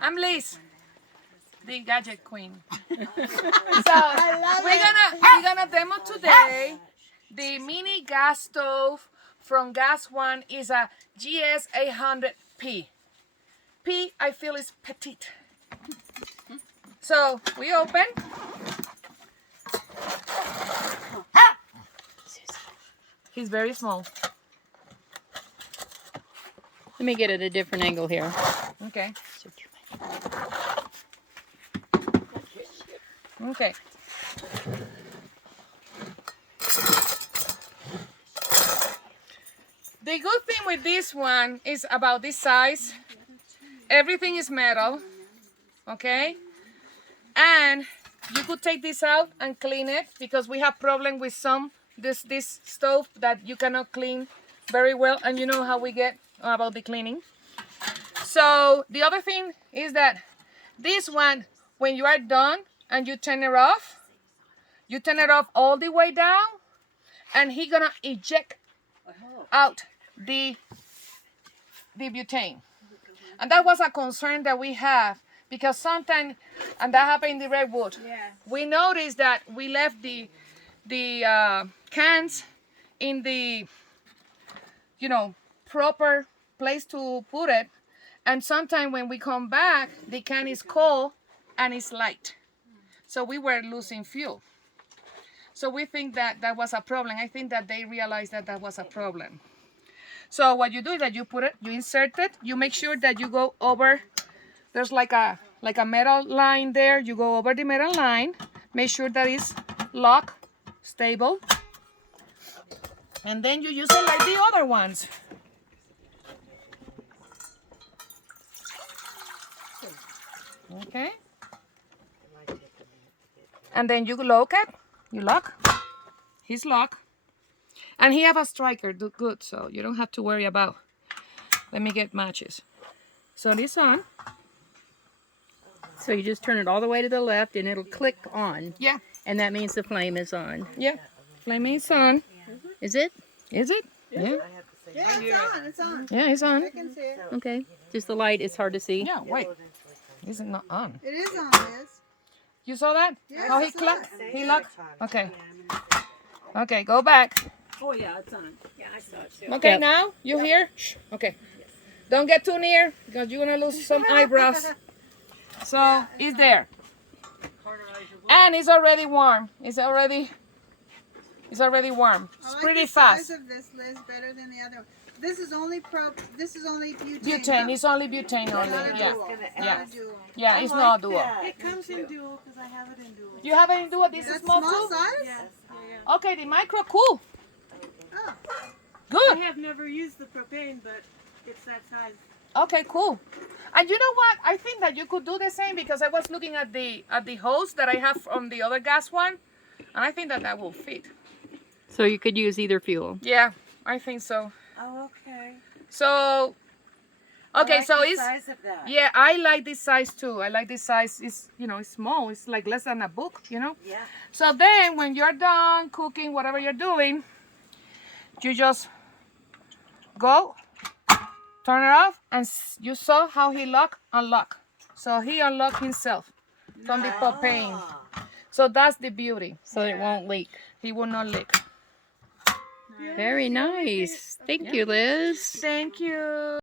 I'm Liz, the gadget queen. So we're gonna demo today the mini gas stove from Gas One. Is a GS 800P. P I feel is petite. So we open. He's very small. Let me get at a different angle here. Okay. Okay. The good thing with this one is about this size. Everything is metal. Okay? And you could take this out and clean it because we have problem with some this stove that you cannot clean very well, and you know how we get about the cleaning. So the other thing is that this one, when you are done and you turn it off all the way down, and he's gonna eject out the butane. And that was a concern that we have because sometimes, and that happened in the redwood, we noticed that we left the cans in the proper place to put it, and sometimes when we come back the can is cold and it's light, so we were losing fuel. So we think that that was a problem. I think that they realized that that was a problem. So what you do is that you put it, you insert it, you make sure that you go over, there's like a metal line there, you go over the metal line, make sure that it's locked, stable, and then you use it like the other ones. Okay. And then you lock it, he's locked. And he have a striker, good, so you don't have to worry about. Let me get matches. So this on. So you just turn it all the way to the left and it'll click on. Yeah. And that means the flame is on. Yeah. Flame is on. Is it? Is it? Yeah. Yeah, it's on. It's on. Yeah, it's on. I can see it. Okay. Just the light is hard to see. Yeah, wait. Is it not on? It is on, Liz. You saw that? Yes, How I he saw clicked? it. He locked? Okay. Okay, go back. Oh yeah, it's on. Yeah, I saw it too. Okay, Yep. now you hear? Shh. Okay. Don't get too near because you're gonna lose some eyebrows. So it's there. And it's already warm. It's already warm. It's I pretty like the fast. size of this, Liz, better than the other one. This is only butane. Butane. It's only butane Not a only. Yeah. dual. It's Yeah. not a dual. Yeah, it's not dual. It comes in dual because I have it in dual. You have any dual? This is That's small small too? size? Yes. Yeah. Okay, the micro, cool. Oh. I Good. have never used the propane, but it's that size. Okay, cool. And you know what? I think that you could do the same because I was looking at the hose that I have from the other gas one, and I think that that will fit. So you could use either fuel. Yeah, I think so. Oh, okay. So, okay, so it's size of that. yeah, I like this size too. I like this size. It's it's small. It's like less than a book, Yeah. So then when you're done cooking, whatever you're doing, you just go, turn it off, and you saw how he unlock. So he unlocked himself from the propane. So that's the beauty. So it won't leak. He will not leak. Very nice. Thank you, Liz. Thank you.